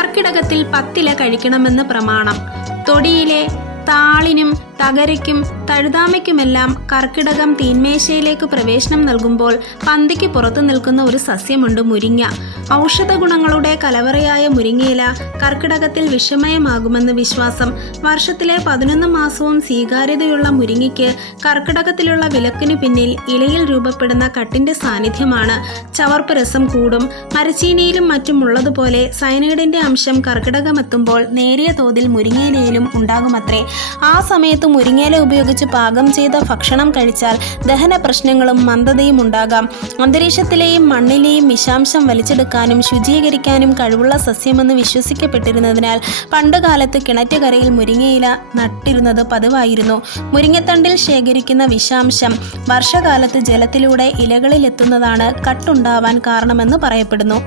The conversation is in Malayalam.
കർക്കിടകത്തിൽ 10 ഇല കഴിക്കണമെന്ന് പ്രമാണം. തൊടിയിലെ താളിനും തകരയ്ക്കും തഴുതാമയ്ക്കുമെല്ലാം കർക്കിടകം തീന്മേശയിലേക്ക് പ്രവേശനം നൽകുമ്പോൾ പന്തിക്ക് പുറത്തു നിൽക്കുന്ന ഒരു സസ്യമുണ്ട്, മുരിങ്ങ. ഔഷധ ഗുണങ്ങളുടെ കലവറയായ മുരിങ്ങയില കർക്കിടകത്തിൽ വിഷമയമാകുമെന്ന് വിശ്വാസം. വർഷത്തിലെ 11 മാസവും സ്വീകാര്യതയുള്ള മുരിങ്ങയ്ക്ക് കർക്കിടകത്തിലുള്ള വിലക്കിനു പിന്നിൽ ഇലയിൽ രൂപപ്പെടുന്ന കട്ടിന്റെ സാന്നിധ്യമാണ്. ചവർപ്പ് രസം കൂടും. മരച്ചീനിയിലും മറ്റുമുള്ളതുപോലെ സയനൈഡിന്റെ അംശം കർക്കിടകമെത്തുമ്പോൾ നേരിയ തോതിൽ മുരിങ്ങയിലയിലും ഉണ്ടാകുമത്രേ. ആ സമയത്ത് മുരിങ്ങയില ഉപയോഗിച്ച് പാകം ചെയ്ത ഭക്ഷണം കഴിച്ചാൽ ദഹന പ്രശ്നങ്ങളും മന്ദതയും ഉണ്ടാകാം. അന്തരീക്ഷത്തിലെയും മണ്ണിലെയും വിഷാംശം വലിച്ചെടുക്കാനും ശുചീകരിക്കാനും കഴിവുള്ള സസ്യമെന്ന് വിശ്വസിക്കപ്പെട്ടിരുന്നതിനാൽ പണ്ടുകാലത്ത് കിണറ്റുകരയിൽ മുരിങ്ങയില നട്ടിരുന്നത് പതിവായിരുന്നു. മുരിങ്ങത്തണ്ടിൽ ശേഖരിക്കുന്ന വിഷാംശം വർഷകാലത്ത് ജലത്തിലൂടെ ഇലകളിലെത്തുന്നതാണ് കട്ടുണ്ടാവാൻ കാരണമെന്ന് പറയപ്പെടുന്നു.